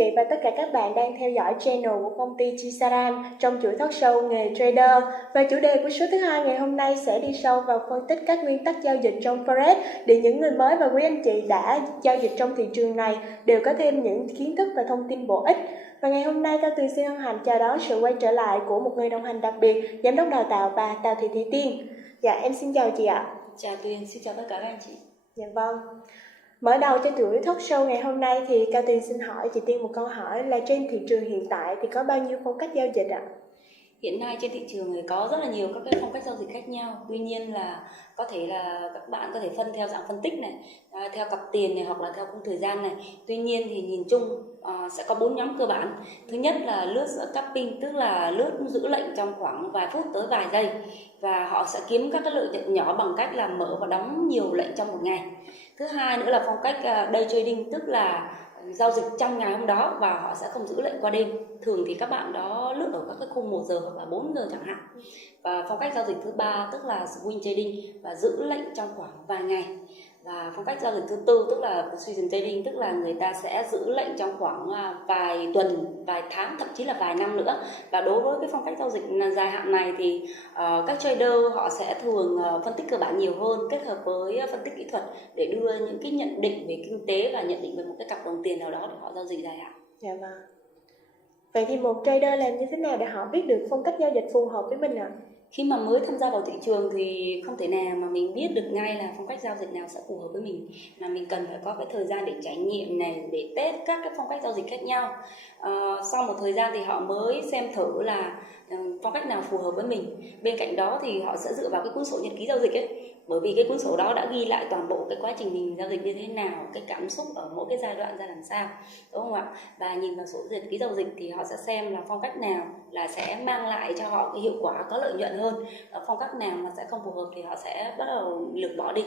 chị và tất cả các bạn đang theo dõi channel của công ty Chisaran trong chuỗi talk show nghề trader. Và chủ đề của số thứ 2 ngày hôm nay sẽ đi sâu vào phân tích các nguyên tắc giao dịch trong Forex để những người mới và quý anh chị đã giao dịch trong thị trường này đều có thêm những kiến thức và thông tin bổ ích. Và ngày hôm nay Cao Tuyền xin hân hạnh chào đón sự quay trở lại của một người đồng hành đặc biệt, Giám đốc đào tạo bà Tào Thị Thủy Tiên. Dạ em xin chào chị ạ. Chào Tuyền, xin chào tất cả các anh chị. Dạ vâng. Mở đầu cho chuỗi talk show ngày hôm nay thì Cao Tuyền xin hỏi chị Tiên một câu hỏi là trên thị trường hiện tại thì có bao nhiêu phong cách giao dịch ạ? Hiện nay trên thị trường thì có rất là nhiều các cái phong cách giao dịch khác nhau. Tuy nhiên là có thể là các bạn có thể phân theo dạng phân tích này, theo cặp tiền này hoặc là theo khung thời gian này. Tuy nhiên thì nhìn chung sẽ có 4 nhóm cơ bản. Thứ nhất là lướt scalping, tức là lướt giữ lệnh trong khoảng vài phút tới vài giây và họ sẽ kiếm các cái lợi nhuận nhỏ bằng cách là mở và đóng nhiều lệnh trong một ngày. Thứ hai nữa là phong cách day trading, tức là giao dịch trong ngày hôm đó và họ sẽ không giữ lệnh qua đêm. Thường thì các bạn đó lướt ở các cái khung 1 giờ hoặc là 4 giờ chẳng hạn. Và phong cách giao dịch thứ ba tức là swing trading và giữ lệnh trong khoảng vài ngày. Và phong cách giao dịch thứ tư tức là precision trading, tức là người ta sẽ giữ lệnh trong khoảng vài tuần, vài tháng, thậm chí là vài năm nữa. Và đối với cái phong cách giao dịch dài hạn này thì các trader họ sẽ thường phân tích cơ bản nhiều hơn kết hợp với phân tích kỹ thuật để đưa những cái nhận định về kinh tế và nhận định về một cái cặp đồng tiền nào đó để họ giao dịch dài hạn. Dạ vâng. Vậy thì một trader làm như thế nào để họ biết được phong cách giao dịch phù hợp với mình ạ? Khi mà mới tham gia vào thị trường thì không thể nào mà mình biết được ngay là phong cách giao dịch nào sẽ phù hợp với mình, mà mình cần phải có cái thời gian để trải nghiệm này, để test các cái phong cách giao dịch khác nhau. Sau một thời gian thì họ mới xem thử là phong cách nào phù hợp với mình. Bên cạnh đó thì họ sẽ dựa vào cái cuốn sổ nhật ký giao dịch ấy, bởi vì cái cuốn sổ đó đã ghi lại toàn bộ cái quá trình mình giao dịch như thế nào, cái cảm xúc ở mỗi cái giai đoạn ra làm sao, đúng không ạ? Và nhìn vào sổ nhật ký giao dịch thì họ sẽ xem là phong cách nào là sẽ mang lại cho họ cái hiệu quả có lợi nhuận hơn, phong cách nào mà sẽ không phù hợp thì họ sẽ bắt đầu lược bỏ đi.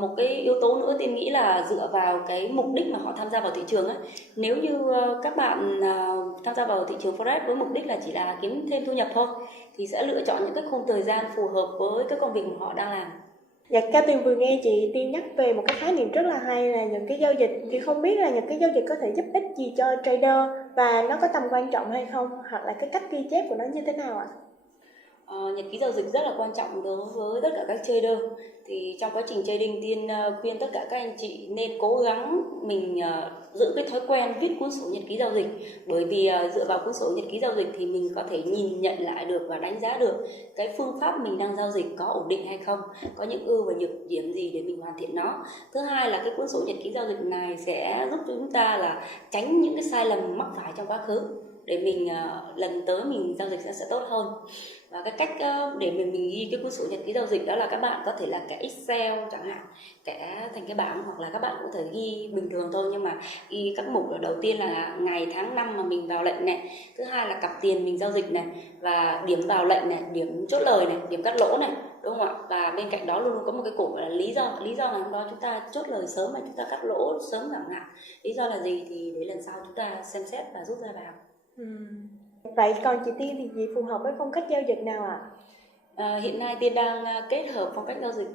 Một cái yếu tố nữa Tiên nghĩ là dựa vào cái mục đích mà họ tham gia vào thị trường ấy. Nếu như các bạn tham gia vào thị trường Forex với mục đích là chỉ là kiếm thêm thu nhập thôi thì sẽ lựa chọn những cái khung thời gian phù hợp với cái công việc mà họ đang làm. Dạ, Cao Tuyền vừa nghe chị Tiên nhắc về một cái khái niệm rất là hay là những cái giao dịch, thì không biết là những cái giao dịch có thể giúp ích gì cho trader và nó có tầm quan trọng hay không, hoặc là cái cách ghi chép của nó như thế nào ạ? Nhật ký giao dịch rất là quan trọng đối với tất cả các trader. Thì trong quá trình trading, Tiên khuyên tất cả các anh chị nên cố gắng mình giữ cái thói quen viết cuốn sổ nhật ký giao dịch, bởi vì dựa vào cuốn sổ nhật ký giao dịch thì mình có thể nhìn nhận lại được và đánh giá được cái phương pháp mình đang giao dịch có ổn định hay không, có những ưu và nhược điểm gì để mình hoàn thiện nó. Thứ hai là cái cuốn sổ nhật ký giao dịch này sẽ giúp chúng ta là tránh những cái sai lầm mắc phải trong quá khứ để mình lần tới mình giao dịch sẽ tốt hơn. Và cái cách để mình ghi cái cuốn sổ nhật ký giao dịch đó là các bạn có thể là cái Excel chẳng hạn, cái thành cái bảng, hoặc là các bạn cũng thể ghi bình thường thôi, nhưng mà ghi các mục đầu tiên là ngày tháng năm mà mình vào lệnh này, thứ hai là cặp tiền mình giao dịch này, và điểm vào lệnh này, điểm chốt lời này, điểm cắt lỗ này, đúng không ạ? Và bên cạnh đó luôn luôn có một cái cột gọi là lý do ngày hôm đó chúng ta chốt lời sớm hay chúng ta cắt lỗ sớm chẳng hạn, lý do là gì thì để lần sau chúng ta xem xét và rút ra vào. Vậy còn chị Tiên thì chị phù hợp với phong cách giao dịch nào ạ? Hiện nay Tiên đang kết hợp phong cách giao dịch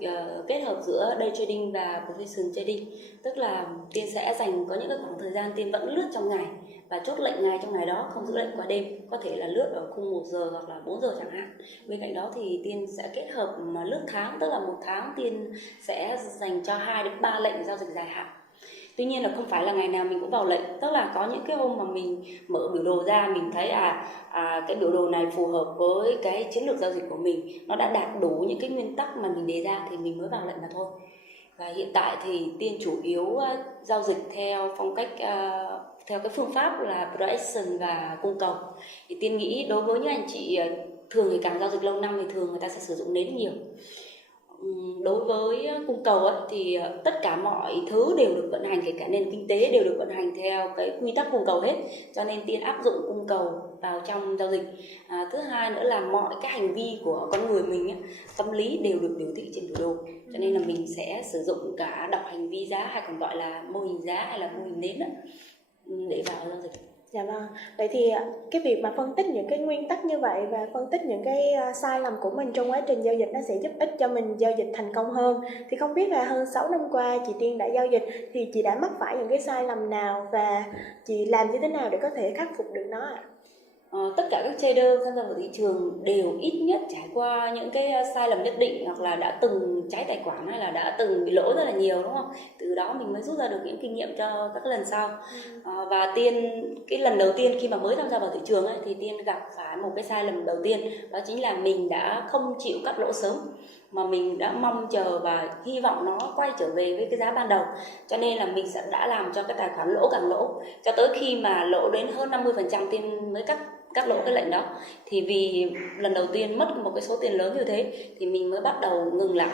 kết hợp giữa day trading và position trading, tức là Tiên sẽ dành có những cái khoảng thời gian Tiên vẫn lướt trong ngày và chốt lệnh ngày trong ngày đó, không giữ lệnh qua đêm, có thể là lướt ở khung 1 giờ hoặc là 4 giờ chẳng hạn. Bên cạnh đó thì Tiên sẽ kết hợp lướt tháng, tức là một tháng Tiên sẽ dành cho 2 đến 3 lệnh giao dịch dài hạn. Tuy nhiên là không phải là ngày nào mình cũng vào lệnh, tức là có những cái hôm mà mình mở biểu đồ ra mình thấy cái biểu đồ này phù hợp với cái chiến lược giao dịch của mình, nó đã đạt đủ những cái nguyên tắc mà mình đề ra thì mình mới vào lệnh mà thôi. Và hiện tại thì Tiên chủ yếu giao dịch theo phong cách theo cái phương pháp là price và cung cầu. Thì Tiên nghĩ đối với những anh chị thường thì càng giao dịch lâu năm thì thường người ta sẽ sử dụng nến nhiều. Đối với cung cầu ấy, thì tất cả mọi thứ đều được vận hành, kể cả nền kinh tế đều được vận hành theo cái quy tắc cung cầu hết, cho nên Tiên áp dụng cung cầu vào trong giao dịch. Thứ hai nữa là mọi cái hành vi của con người mình ấy, tâm lý đều được biểu thị trên biểu đồ, cho nên là mình sẽ sử dụng cả đọc hành vi giá, hay còn gọi là mô hình giá hay là mô hình nến ấy, để vào giao dịch. Dạ vâng. Vậy thì cái việc mà phân tích những cái nguyên tắc như vậy và phân tích những cái sai lầm của mình trong quá trình giao dịch nó sẽ giúp ích cho mình giao dịch thành công hơn. Thì không biết là hơn 6 năm qua chị Tiên đã giao dịch thì chị đã mắc phải những cái sai lầm nào và chị làm như thế nào để có thể khắc phục được nó ạ? Tất cả các trader tham gia vào thị trường đều ít nhất trải qua những cái sai lầm nhất định, hoặc là đã từng cháy tài khoản hay là đã từng bị lỗ rất là nhiều, đúng không? Từ đó mình mới rút ra được những kinh nghiệm cho các lần sau. Và cái lần đầu tiên khi mà mới tham gia vào thị trường ấy, thì Tiên gặp phải một cái sai lầm đầu tiên, đó chính là mình đã không chịu cắt lỗ sớm, mà mình đã mong chờ và hy vọng nó quay trở về với cái giá ban đầu, cho nên là mình sẽ đã làm cho cái tài khoản lỗ càng lỗ, cho tới khi mà lỗ đến hơn 50% Tiên mới cắt lỗ cái lệnh đó. Thì vì lần đầu tiên mất một cái số tiền lớn như thế thì mình mới bắt đầu ngừng lại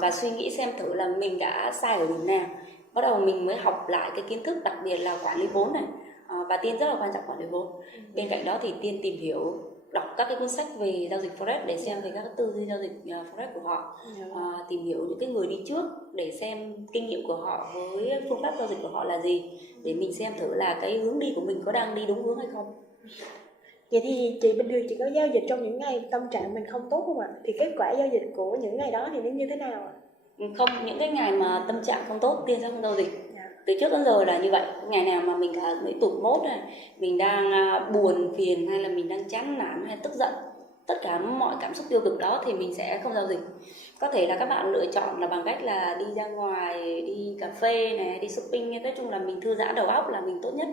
và suy nghĩ xem thử là mình đã sai ở điểm nào. Bắt đầu mình mới học lại cái kiến thức, đặc biệt là quản lý vốn này, và Tiên rất là quan trọng quản lý vốn. Bên cạnh đó thì Tiên tìm hiểu, đọc các cái cuốn sách về giao dịch forex để xem về các cái tư duy giao dịch forex của họ, tìm hiểu những cái người đi trước để xem kinh nghiệm của họ với phương pháp giao dịch của họ là gì, để mình xem thử là cái hướng đi của mình có đang đi đúng hướng hay không. Vậy thì chị bình thường chị có giao dịch trong những ngày tâm trạng mình không tốt không ạ? Thì kết quả giao dịch của những ngày đó thì nó như thế nào ạ? Không, những cái ngày mà tâm trạng không tốt Tiên sẽ không giao dịch. Từ trước đến giờ là như vậy. Ngày nào mà mình cảm thấy tụt mốt này, mình đang buồn phiền, hay là mình đang chán nản hay tức giận, tất cả mọi cảm xúc tiêu cực đó thì mình sẽ không giao dịch. Có thể là các bạn lựa chọn là bằng cách là đi ra ngoài, đi cà phê này, đi shopping, nói chung là mình thư giãn đầu óc là mình tốt nhất.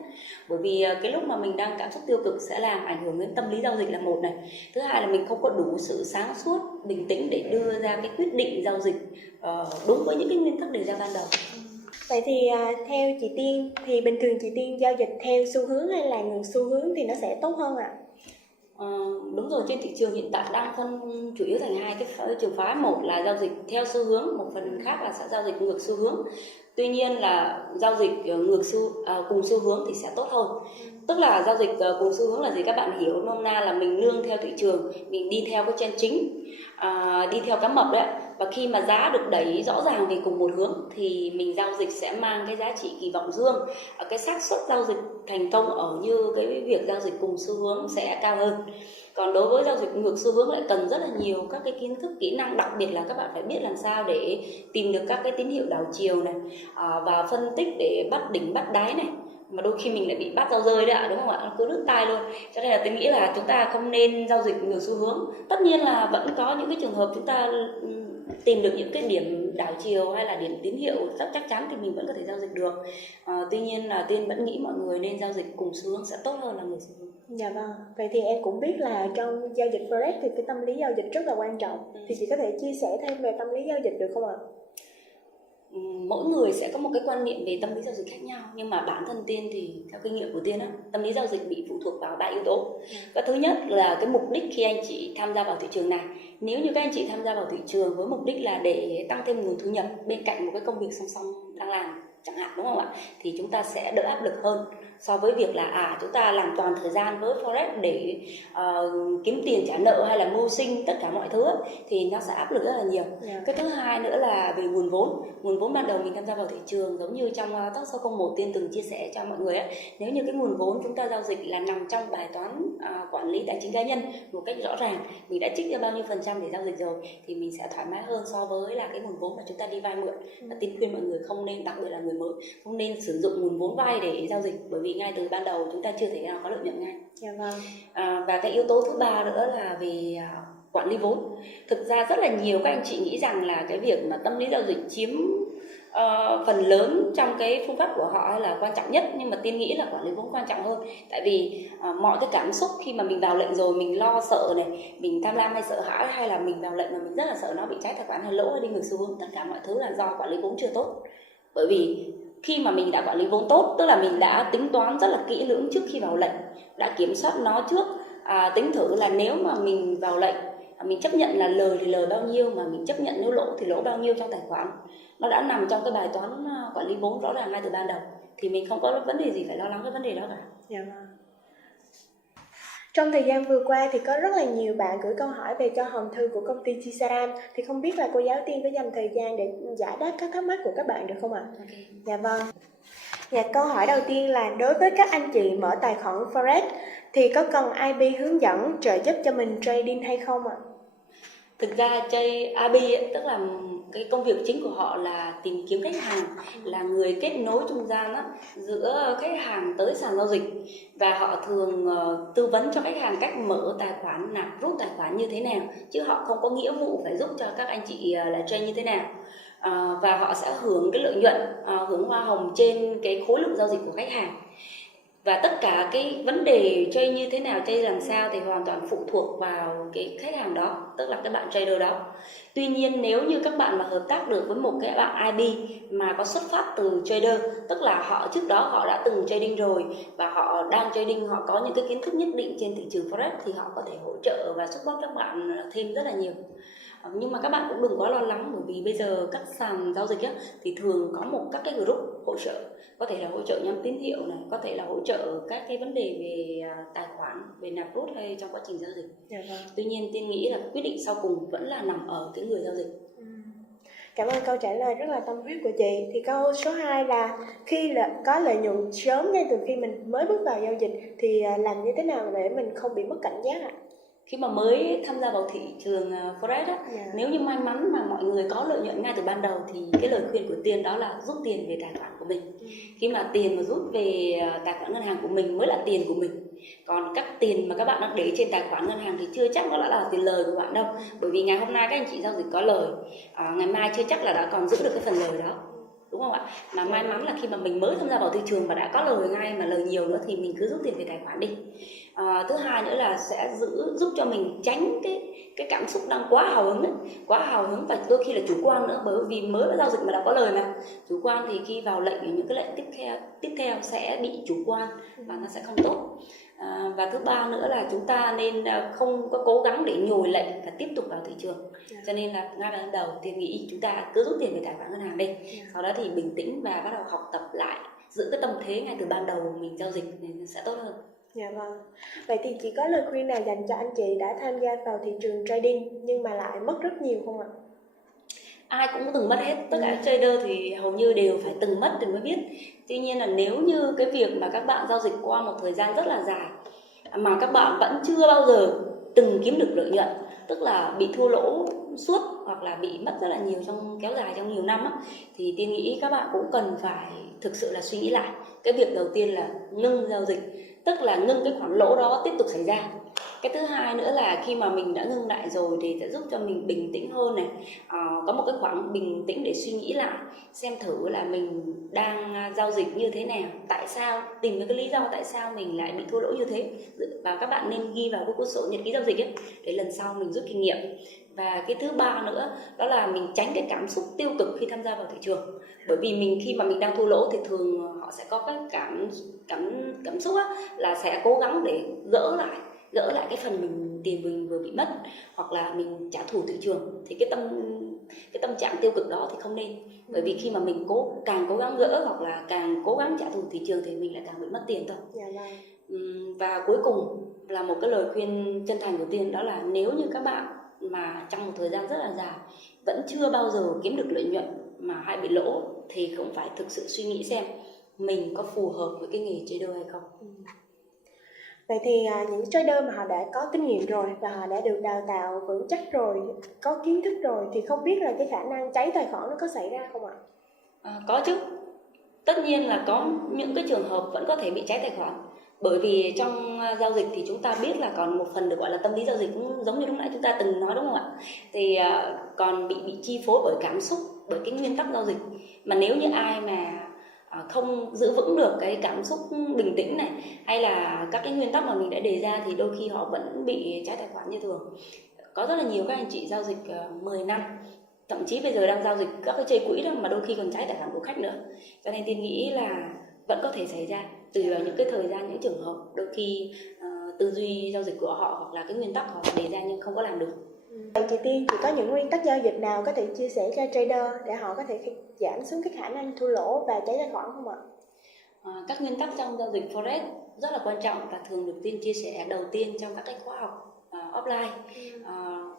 Bởi vì cái lúc mà mình đang cảm xúc tiêu cực sẽ làm ảnh hưởng đến tâm lý giao dịch là một này. Thứ hai là mình không có đủ sự sáng suốt, bình tĩnh để đưa ra cái quyết định giao dịch đúng với những cái nguyên tắc đề ra ban đầu. Vậy thì theo chị Tiên thì bình thường chị Tiên giao dịch theo xu hướng hay là ngược xu hướng thì nó sẽ tốt hơn ạ? Đúng rồi, trên thị trường hiện tại đang phân chủ yếu thành hai cái trường phái, một là giao dịch theo xu hướng, một phần khác là sẽ giao dịch ngược xu hướng. Tuy nhiên là giao dịch cùng xu hướng thì sẽ tốt hơn. Tức là giao dịch cùng xu hướng là gì, các bạn hiểu nôm na là mình nương theo thị trường, mình đi theo cái trend chính, đi theo cá mập đấy. Và khi mà giá được đẩy rõ ràng về cùng một hướng thì mình giao dịch sẽ mang cái giá trị kỳ vọng dương, cái xác suất giao dịch thành công ở như cái việc giao dịch cùng xu hướng sẽ cao hơn. Còn đối với giao dịch ngược xu hướng lại cần rất là nhiều các cái kiến thức, kỹ năng, đặc biệt là các bạn phải biết làm sao để tìm được các cái tín hiệu đảo chiều này, và phân tích để bắt đỉnh bắt đáy này, mà đôi khi mình lại bị bắt giao rơi đấy ạ, đúng không ạ? Nó cứ đứt tay luôn. Cho nên là tôi nghĩ là chúng ta không nên giao dịch ngược xu hướng. Tất nhiên là vẫn có những cái trường hợp chúng ta tìm được những cái điểm đảo chiều hay là điểm tín hiệu rất chắc chắn thì mình vẫn có thể giao dịch được. Tuy nhiên là Tiên vẫn nghĩ mọi người nên giao dịch cùng xu hướng sẽ tốt hơn là ngược xu hướng. Dạ vâng. Vậy thì em cũng biết là trong giao dịch forex thì cái tâm lý giao dịch rất là quan trọng. Thì chị có thể chia sẻ thêm về tâm lý giao dịch được không ạ? Mỗi người sẽ có một cái quan niệm về tâm lý giao dịch khác nhau, nhưng mà bản thân Tiên thì theo kinh nghiệm của Tiên á, tâm lý giao dịch bị phụ thuộc vào 3 yếu tố. Cái thứ nhất là cái mục đích khi anh chị tham gia vào thị trường này. Nếu như các anh chị tham gia vào thị trường với mục đích là để tăng thêm nguồn thu nhập bên cạnh một cái công việc song song đang làm chẳng hạn, đúng không ạ, thì chúng ta sẽ đỡ áp lực hơn so với việc là chúng ta làm toàn thời gian với forex để kiếm tiền trả nợ hay là mưu sinh tất cả mọi thứ ấy, thì nó sẽ áp lực rất là nhiều. Cái thứ hai nữa là về nguồn vốn ban đầu mình tham gia vào thị trường, giống như trong talk show 01 Tiên từng chia sẻ cho mọi người ấy, nếu như cái nguồn vốn chúng ta giao dịch là nằm trong bài toán quản lý tài chính cá nhân một cách rõ ràng, mình đã trích ra bao nhiêu % để giao dịch rồi, thì mình sẽ thoải mái hơn so với là cái nguồn vốn mà chúng ta đi vay mượn. Và Tiên khuyên mọi người không nên, đặc biệt là người mới, không nên sử dụng nguồn vốn vay để giao dịch, bởi vì ngay từ ban đầu chúng ta chưa thể nào có lợi nhuận ngay. Dạ vâng. Và cái yếu tố thứ ba nữa là về quản lý vốn. Thực ra rất là nhiều các anh chị nghĩ rằng là cái việc mà tâm lý giao dịch chiếm phần lớn trong cái phương pháp của họ hay là quan trọng nhất, nhưng mà Tiên nghĩ là quản lý vốn quan trọng hơn. Tại vì mọi cái cảm xúc khi mà mình vào lệnh rồi, mình lo sợ này, mình tham lam hay sợ hãi, hay là mình vào lệnh mà mình rất là sợ nó bị cháy tài khoản hay lỗ hay đi ngược xu hướng, tất cả mọi thứ là do quản lý vốn chưa tốt. Bởi vì khi mà mình đã quản lý vốn tốt, tức là mình đã tính toán rất là kỹ lưỡng trước khi vào lệnh, đã kiểm soát nó trước, tính thử là nếu mà mình vào lệnh, mình chấp nhận là lời thì lời bao nhiêu, mà mình chấp nhận nếu lỗ thì lỗ bao nhiêu trong tài khoản, nó đã nằm trong cái bài toán quản lý vốn rõ ràng ngay từ ban đầu, thì mình không có vấn đề gì phải lo lắng cái vấn đề đó cả. Dạ vâng. Trong thời gian vừa qua thì có rất là nhiều bạn gửi câu hỏi về cho hòm thư của công ty Chisaran, thì không biết là cô giáo Tiên có dành thời gian để giải đáp các thắc mắc của các bạn được không ạ? Okay. Dạ vâng. Dạ, câu hỏi đầu tiên là đối với các anh chị mở tài khoản Forex thì có cần IB hướng dẫn trợ giúp cho mình trading hay không ạ? Thực ra chơi IB ấy, tức là cái công việc chính của họ là tìm kiếm khách hàng, là người kết nối trung gian á, giữa khách hàng tới sàn giao dịch, và họ thường tư vấn cho khách hàng cách mở tài khoản, nạp rút tài khoản như thế nào, chứ họ không có nghĩa vụ phải giúp cho các anh chị là trade như thế nào. Và họ sẽ hưởng cái lợi nhuận, hưởng hoa hồng trên cái khối lượng giao dịch của khách hàng. Và tất cả cái vấn đề trade như thế nào, trade làm sao thì hoàn toàn phụ thuộc vào cái khách hàng đó, tức là cái bạn trader đó. Tuy nhiên nếu như các bạn mà hợp tác được với một cái bạn IB mà có xuất phát từ trader, tức là họ trước đó họ đã từng trading rồi và họ đang trading, họ có những cái kiến thức nhất định trên thị trường Forex, thì họ có thể hỗ trợ và support các bạn thêm rất là nhiều. Nhưng mà các bạn cũng đừng quá lo lắng, bởi vì bây giờ các sàn giao dịch á, thì thường có các cái group hỗ trợ, có thể là hỗ trợ nhóm tín hiệu này, có thể là hỗ trợ các cái vấn đề về tài khoản, về nạp rút hay trong quá trình giao dịch. Vâng. Tuy nhiên Tiên nghĩ là quyết định sau cùng vẫn là nằm ở cái người giao dịch. Cảm ơn câu trả lời rất là tâm huyết của chị. Thì câu số 2 là khi có lợi nhuận sớm ngay từ khi mình mới bước vào giao dịch thì làm như thế nào để mình không bị mất cảnh giác ạ? Khi mà mới tham gia vào thị trường Forex á, nếu như may mắn mà mọi người có lợi nhuận ngay từ ban đầu thì cái lời khuyên của Tiên đó là rút tiền về tài khoản của mình. Khi mà tiền mà rút về tài khoản ngân hàng của mình mới là tiền của mình. Còn các tiền mà các bạn đang để trên tài khoản ngân hàng thì chưa chắc nó đã là tiền lời của bạn đâu. Bởi vì ngày hôm nay các anh chị giao dịch có lời, ngày mai chưa chắc là đã còn giữ được cái phần lời đó, đúng không ạ? Mà may mắn là khi mà mình mới tham gia vào thị trường và đã có lời ngay, mà lời nhiều nữa, thì mình cứ rút tiền về tài khoản đi. Thứ hai nữa là sẽ giúp cho mình tránh cái cảm xúc đang quá hào hứng ấy, quá hào hứng và đôi khi là chủ quan nữa, bởi vì mới giao dịch mà đã có lời mà. Chủ quan thì khi vào lệnh ở những cái lệnh tiếp theo sẽ bị chủ quan và nó sẽ không tốt. Và thứ ba nữa là chúng ta nên không có cố gắng để nhồi lệnh và tiếp tục vào thị trường. Cho nên là ngay ban đầu Tiên nghĩ chúng ta cứ rút tiền về tài khoản ngân hàng đi, sau đó thì bình tĩnh và bắt đầu học tập lại, giữ cái tâm thế ngay từ ban đầu mình giao dịch thì sẽ tốt hơn. Dạ vâng. Vậy thì chị có lời khuyên nào dành cho anh chị đã tham gia vào thị trường trading nhưng mà lại mất rất nhiều không ạ? Ai cũng từng mất hết, tất cả trader thì hầu như đều phải từng mất thì mới biết. Tuy nhiên là nếu như cái việc mà các bạn giao dịch qua một thời gian rất là dài mà các bạn vẫn chưa bao giờ từng kiếm được lợi nhuận, tức là bị thua lỗ suốt hoặc là bị mất rất là nhiều kéo dài trong nhiều năm á, thì Tiên nghĩ các bạn cũng cần phải thực sự là suy nghĩ lại. Cái việc đầu tiên là ngưng giao dịch, tức là ngưng cái khoản lỗ đó tiếp tục xảy ra. Cái thứ hai nữa là khi mà mình đã ngưng lại rồi thì sẽ giúp cho mình bình tĩnh hơn này, có một cái khoảng bình tĩnh để suy nghĩ lại xem thử là mình đang giao dịch như thế nào, tại sao, tìm cái lý do tại sao mình lại bị thua lỗ như thế, và các bạn nên ghi vào cái cuốn sổ nhật ký giao dịch ấy, để lần sau mình rút kinh nghiệm. Và cái thứ ba nữa đó là mình tránh cái cảm xúc tiêu cực khi tham gia vào thị trường, bởi vì khi mà mình đang thua lỗ thì thường họ sẽ có cái cảm xúc á, là sẽ cố gắng để gỡ lại cái phần tiền mình vừa bị mất, hoặc là mình trả thù thị trường. Thì cái tâm trạng tiêu cực đó thì không nên, bởi vì khi mà mình càng cố gắng gỡ hoặc là càng cố gắng trả thù thị trường thì mình lại càng bị mất tiền thôi. Và cuối cùng là một cái lời khuyên chân thành của Tiên, đó là nếu như các bạn mà trong một thời gian rất là dài vẫn chưa bao giờ kiếm được lợi nhuận mà hay bị lỗ, thì cũng phải thực sự suy nghĩ xem mình có phù hợp với cái nghề trader hay không. Vậy thì những trader mà họ đã có kinh nghiệm rồi và họ đã được đào tạo vững chắc rồi, có kiến thức rồi, thì không biết là cái khả năng cháy tài khoản nó có xảy ra không ạ? Có chứ. Tất nhiên là có những cái trường hợp vẫn có thể bị cháy tài khoản. Bởi vì trong giao dịch thì chúng ta biết là còn một phần được gọi là tâm lý giao dịch, cũng giống như lúc nãy chúng ta từng nói, đúng không ạ? Thì còn bị chi phối bởi cảm xúc, bởi cái nguyên tắc giao dịch. Mà nếu như ai mà không giữ vững được cái cảm xúc bình tĩnh này, hay là các cái nguyên tắc mà mình đã đề ra, thì đôi khi họ vẫn bị cháy tài khoản như thường. Có rất là nhiều các anh chị giao dịch 10 năm, thậm chí bây giờ đang giao dịch các cái chơi quỹ đó mà đôi khi còn cháy tài khoản của khách nữa. Cho nên Tiên nghĩ là vẫn có thể xảy ra, tùy vào những cái thời gian, những trường hợp đôi khi tư duy giao dịch của họ hoặc là cái nguyên tắc họ đề ra nhưng không có làm được. Vậy chị Tiên, chị có những nguyên tắc giao dịch nào có thể chia sẻ cho trader để họ có thể giảm xuống cái khả năng thua lỗ và cháy tài khoản không ạ? Các nguyên tắc trong giao dịch Forex rất là quan trọng và thường được tiên chia sẻ đầu tiên trong các cái khóa học offline.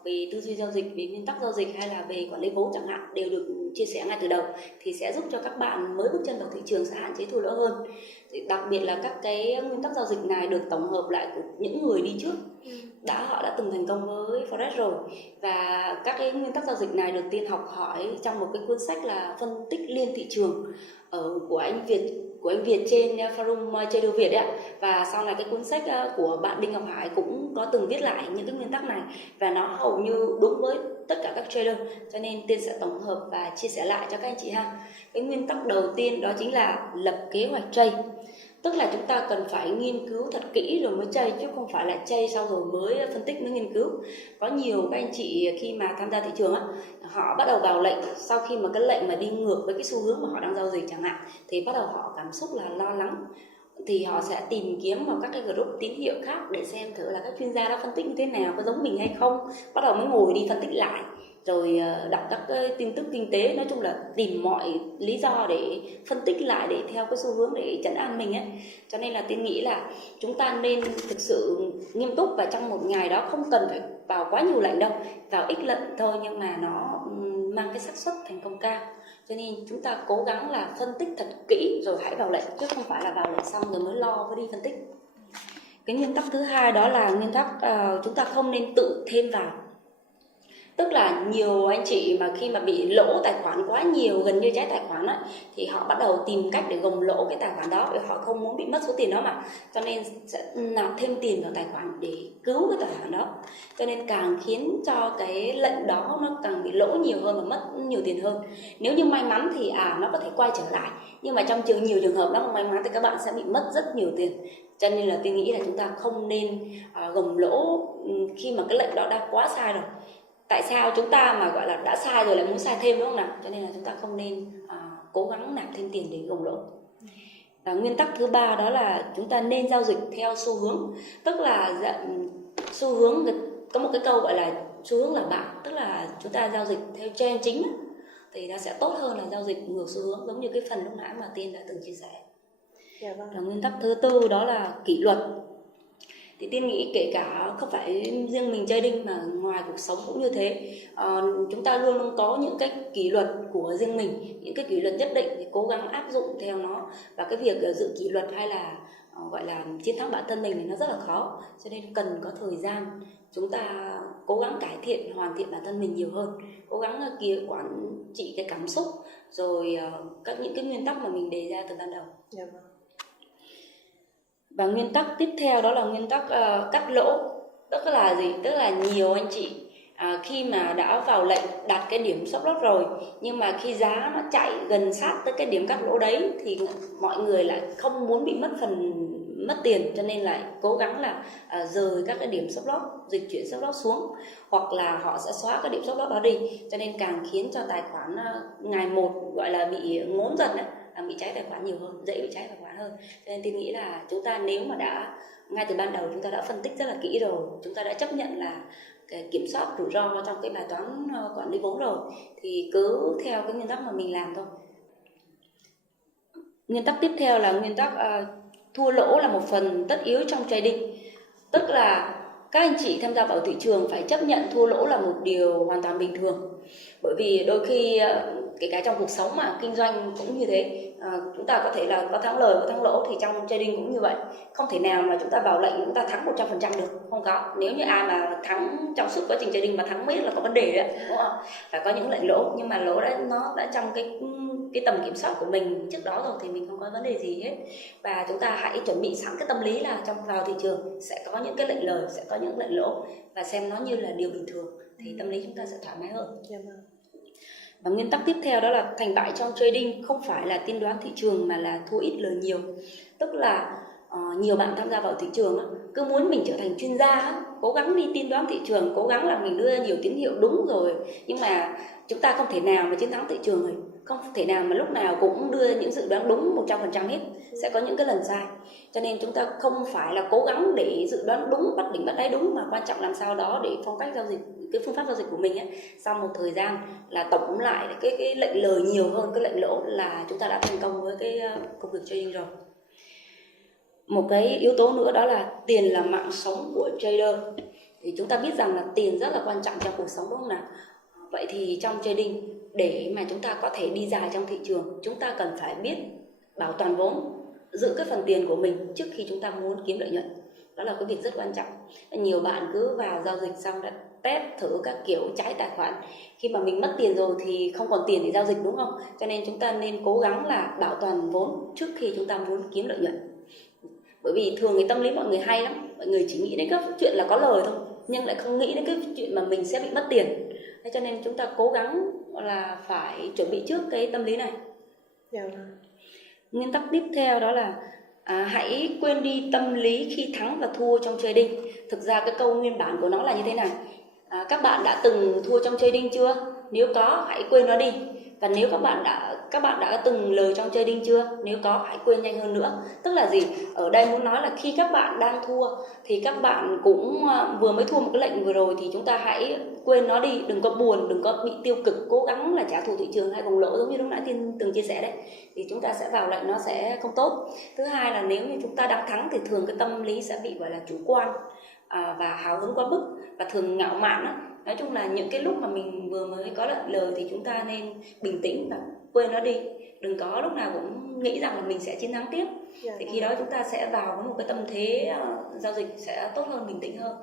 Về tư duy giao dịch, về nguyên tắc giao dịch hay là về quản lý vốn chẳng hạn, đều được chia sẻ ngay từ đầu, thì sẽ giúp cho các bạn mới bước chân vào thị trường sẽ hạn chế thua lỗ hơn. Đặc biệt là các cái nguyên tắc giao dịch này được tổng hợp lại của những người đi trước, họ đã từng thành công với Forex rồi, và các cái nguyên tắc giao dịch này được Tiên học hỏi trong một cái cuốn sách là phân tích liên thị trường của anh Việt trên forum Trader Việt đấy ạ. Và sau này cái cuốn sách của bạn Đinh Ngọc Hải cũng có từng viết lại những cái nguyên tắc này, và nó hầu như đúng với tất cả các trader, cho nên Tiên sẽ tổng hợp và chia sẻ lại cho các anh chị ha. Cái nguyên tắc đầu tiên đó chính là lập kế hoạch trade. Tức là chúng ta cần phải nghiên cứu thật kỹ rồi mới trade, chứ không phải là trade sau rồi mới phân tích mới nghiên cứu. Có nhiều các anh chị khi mà tham gia thị trường á, họ bắt đầu vào lệnh, sau khi mà cái lệnh mà đi ngược với cái xu hướng mà họ đang giao dịch chẳng hạn, thì bắt đầu họ cảm xúc là lo lắng, thì họ sẽ tìm kiếm vào các cái group tín hiệu khác để xem thử là các chuyên gia đã phân tích như thế nào, có giống mình hay không, bắt đầu mới ngồi đi phân tích lại, rồi đọc các tin tức kinh tế, nói chung là tìm mọi lý do để phân tích lại để theo cái xu hướng để trấn an mình ấy. Cho nên là Tiên nghĩ là chúng ta nên thực sự nghiêm túc, và trong một ngày đó không cần phải vào quá nhiều lệnh đâu, vào ít lệnh thôi nhưng mà nó mang cái xác suất thành công cao. Cho nên chúng ta cố gắng là phân tích thật kỹ rồi hãy vào lệnh, chứ không phải là vào lệnh xong rồi mới lo mới đi phân tích. Cái nguyên tắc thứ hai đó là nguyên tắc chúng ta không nên tự thêm vào. Tức là nhiều anh chị mà khi mà bị lỗ tài khoản quá nhiều, gần như cháy tài khoản ấy, thì họ bắt đầu tìm cách để gồng lỗ cái tài khoản đó, vì họ không muốn bị mất số tiền đó mà, cho nên sẽ nạp thêm tiền vào tài khoản để cứu cái tài khoản đó. Cho nên càng khiến cho cái lệnh đó nó càng bị lỗ nhiều hơn và mất nhiều tiền hơn. Nếu như may mắn thì nó có thể quay trở lại, nhưng mà trong nhiều trường hợp đó không may mắn thì các bạn sẽ bị mất rất nhiều tiền. Cho nên là tôi nghĩ là chúng ta không nên gồng lỗ khi mà cái lệnh đó đã quá sai rồi. Tại sao chúng ta mà gọi là đã sai rồi lại muốn sai thêm, đúng không nào? Cho nên là chúng ta không nên cố gắng nạp thêm tiền để gồng lỗ. Và nguyên tắc thứ ba đó là chúng ta nên giao dịch theo xu hướng. Tức là xu hướng, có một cái câu gọi là xu hướng là bạn, tức là chúng ta giao dịch theo trend chính thì nó sẽ tốt hơn là giao dịch ngược xu hướng, giống như cái phần lúc nãy mà Tiên đã từng chia sẻ. Dạ vâng. Và nguyên tắc thứ tư đó là kỷ luật. Thì Tiên nghĩ kể cả không phải riêng mình trading mà ngoài cuộc sống cũng như thế, chúng ta luôn luôn có những cái kỷ luật của riêng mình, những cái kỷ luật nhất định thì cố gắng áp dụng theo nó. Và cái việc giữ kỷ luật hay là gọi là chiến thắng bản thân mình thì nó rất là khó, cho nên cần có thời gian chúng ta cố gắng cải thiện, hoàn thiện bản thân mình nhiều hơn, cố gắng quản trị cái cảm xúc, rồi những cái nguyên tắc mà mình đề ra từ ban đầu. Dạ vâng. Và nguyên tắc tiếp theo đó là nguyên tắc cắt lỗ. Tức là gì? Tức là nhiều anh chị khi mà đã vào lệnh đặt cái điểm stop loss rồi, nhưng mà khi giá nó chạy gần sát tới cái điểm cắt lỗ đấy thì mọi người lại không muốn bị mất tiền, cho nên lại cố gắng là rời các cái điểm stop loss, dịch chuyển stop loss xuống, hoặc là họ sẽ xóa cái điểm stop loss đó đi, cho nên càng khiến cho tài khoản ngày một gọi là bị ngốn dần ấy, bị cháy tài khoản nhiều hơn, dễ bị cháy tài khoản hơn. Cho nên tôi nghĩ là chúng ta nếu mà đã ngay từ ban đầu chúng ta đã phân tích rất là kỹ rồi, chúng ta đã chấp nhận là cái kiểm soát rủi ro trong cái bài toán quản lý vốn rồi, thì cứ theo cái nguyên tắc mà mình làm thôi. Nguyên tắc tiếp theo là nguyên tắc thua lỗ là một phần tất yếu trong trading. Tức là các anh chị tham gia vào thị trường phải chấp nhận thua lỗ là một điều hoàn toàn bình thường. Bởi vì đôi khi kể cả trong cuộc sống mà kinh doanh cũng như thế, chúng ta có thể là có thắng lời có thắng lỗ, thì trong trading cũng như vậy. Không thể nào mà chúng ta vào lệnh chúng ta thắng 100% được, không có. Nếu như ai mà thắng trong suốt quá trình trading mà thắng mấy là có vấn đề đấy, đúng không? Phải có những lệnh lỗ, nhưng mà lỗ đấy nó đã trong cái tầm kiểm soát của mình trước đó rồi thì mình không có vấn đề gì hết. Và chúng ta hãy chuẩn bị sẵn cái tâm lý là trong vào thị trường sẽ có những cái lệnh lời, sẽ có những lệnh lỗ, và xem nó như là điều bình thường, thì tâm lý chúng ta sẽ thoải mái hơn. Và nguyên tắc tiếp theo đó là thành bại trong trading không phải là tiên đoán thị trường mà là thua ít lời nhiều. Tức là nhiều bạn tham gia vào thị trường cứ muốn mình trở thành chuyên gia, cố gắng đi tiên đoán thị trường, cố gắng là mình đưa nhiều tín hiệu đúng rồi, nhưng mà chúng ta không thể nào mà chiến thắng thị trường rồi, không thể nào mà lúc nào cũng đưa những dự đoán đúng 100% hết, sẽ có những cái lần sai. Cho nên chúng ta không phải là cố gắng để dự đoán đúng, bắt đỉnh bắt đáy đúng, mà quan trọng làm sao đó để phong cách giao dịch, cái phương pháp giao dịch của mình ấy, sau một thời gian là tổng lại cái lệnh lời nhiều hơn cái lệnh lỗ là chúng ta đã thành công với cái công việc trading rồi. Một cái yếu tố nữa đó là tiền là mạng sống của trader. Thì chúng ta biết rằng là tiền rất là quan trọng trong cuộc sống, đúng không nào? Vậy thì trong trading, để mà chúng ta có thể đi dài trong thị trường, chúng ta cần phải biết bảo toàn vốn, giữ cái phần tiền của mình trước khi chúng ta muốn kiếm lợi nhuận. Đó là cái việc rất quan trọng. Nhiều bạn cứ vào giao dịch xong đã test thử các kiểu trái tài khoản, khi mà mình mất tiền rồi thì không còn tiền để giao dịch, đúng không? Cho nên chúng ta nên cố gắng là bảo toàn vốn trước khi chúng ta muốn kiếm lợi nhuận. Bởi vì thường cái tâm lý mọi người hay lắm, mọi người chỉ nghĩ đến các chuyện là có lời thôi, nhưng lại không nghĩ đến cái chuyện mà mình sẽ bị mất tiền. Thế cho nên chúng ta cố gắng là phải chuẩn bị trước cái tâm lý này. Dạ. Nguyên tắc tiếp theo đó là hãy quên đi tâm lý khi thắng và thua trong trading. Thực ra cái câu nguyên bản của nó là như thế này: các bạn đã từng thua trong trading chưa? Nếu có, hãy quên nó đi. Và nếu các bạn đã từng lời trong trading chưa? Nếu có, hãy quên nhanh hơn nữa. Tức là gì? Ở đây muốn nói là khi các bạn đang thua thì các bạn cũng vừa mới thua một cái lệnh vừa rồi, thì chúng ta hãy quên nó đi, đừng có buồn, đừng có bị tiêu cực, cố gắng là trả thù thị trường hay gồng lỗ giống như lúc nãy Tiên từng chia sẻ đấy, thì chúng ta sẽ vào lệnh nó sẽ không tốt. Thứ hai là nếu như chúng ta đang thắng thì thường cái tâm lý sẽ bị gọi là chủ quan và hào hứng quá mức và thường ngạo mạn đó. Nói chung là những cái lúc mà mình vừa mới có lời thì chúng ta nên bình tĩnh và quên nó đi, đừng có lúc nào cũng nghĩ rằng là mình sẽ chiến thắng tiếp. Thì khi đó chúng ta sẽ vào với một cái tâm thế giao dịch sẽ tốt hơn, bình tĩnh hơn.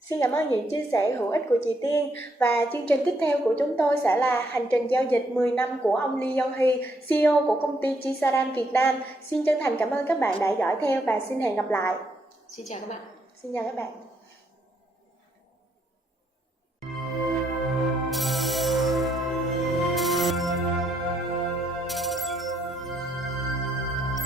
Xin cảm ơn những chia sẻ hữu ích của chị Tiên. Và chương trình tiếp theo của chúng tôi sẽ là hành trình giao dịch 10 năm của ông Lee Young-hee, CEO của công ty Chisaran Việt Nam. Xin chân thành cảm ơn các bạn đã dõi theo và xin hẹn gặp lại. Xin chào các bạn. Xin chào các bạn.